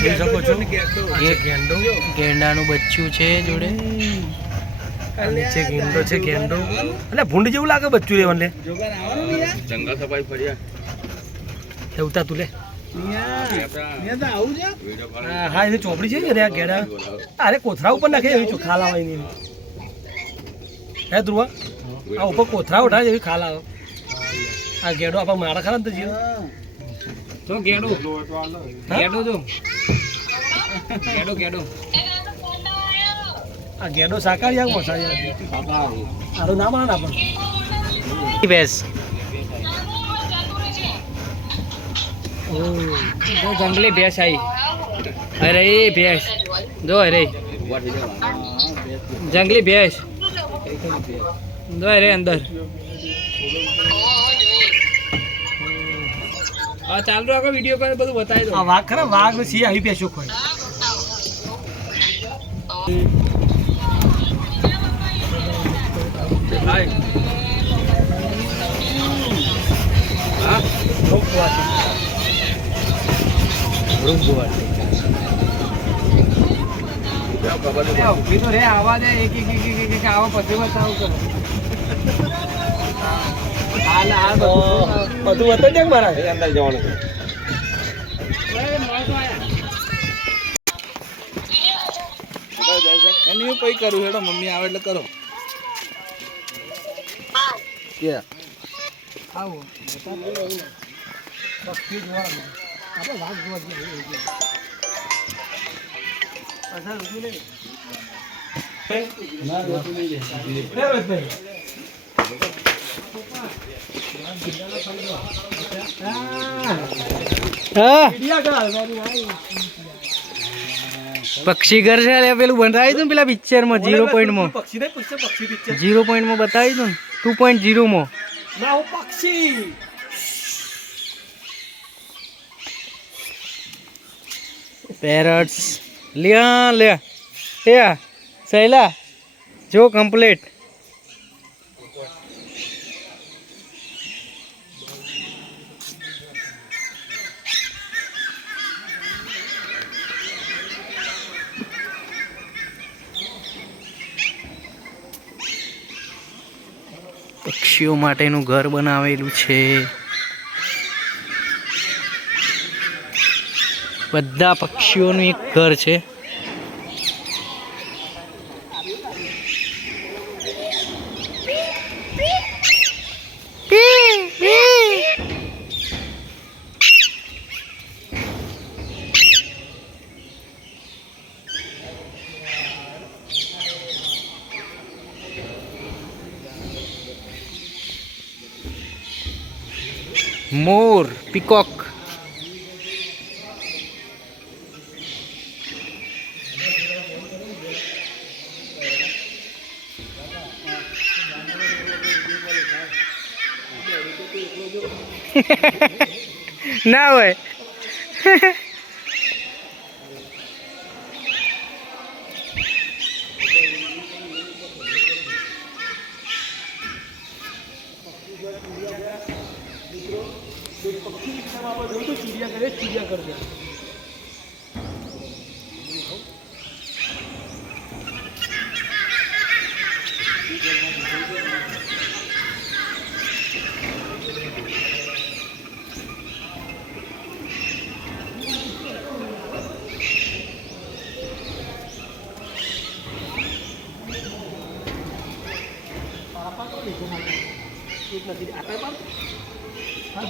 જોઈ શકો છો ગેંડાનું બચ્ચું છે જોડે. નીચે ગેંડો છે. ગેંડો એટલે ભૂંડ જેવું લાગે બચ્ચું લેવાનું લે. જંગલ સફારી ફર્યા ઉતા તું લે. હા એની ચોપડી છે ને ગેડા. અરે કોથરા ઉપર નાખે એવી ખાલ આવે એની. હે ધ્રુવા આ ઉપર કોથરા ઉઠાવે એવી ખાલ આવે. આ ગેડો આપણે મારા ખરા ને તો જીવ તો ગેડો ગેડો જો ગેડો ગેડો આ ગેડો સાકારી આવ મોસારી આરો નામ આ ના પણ બેસ ઓ જંગલી ભેંસ આવી. અરે એ ભેંસ જો અરે જંગલી ભેંસ જો અરે અંદર. હા ચાલુ રાખો વિડીયો પર બધું બતાવી દો. વાઘ ખરા વાઘ સિંહ આવી પેશો ખોય. રે આવા દે એક આવા પછી બતાવું કરો. બધું હતું ને મારા અંદર જવાનું એની કઈ કરું હેડો મમ્મી આવે એટલે કરો કે આવો પક્ષી જોવા આપણે વાઘ જોવા જઈએ. પાછા રૂકી લે ના રૂકી લે પક્ષી ઘર છે પેલું બંધાવી દઉં પેલા પિક્ચર માં 0.0 માં 0.0 માં બતાવી દઉં 2.0 માં પક્ષી પેરટ્સ લ્યા લે સહેલા જો કમ્પ્લીટ. પક્ષીઓ માટેનું ઘર બનાવેલું છે. બધા પક્ષીઓનું એક ઘર છે. મોર પીકોક ના હોય. ચીડિયા કરજે હા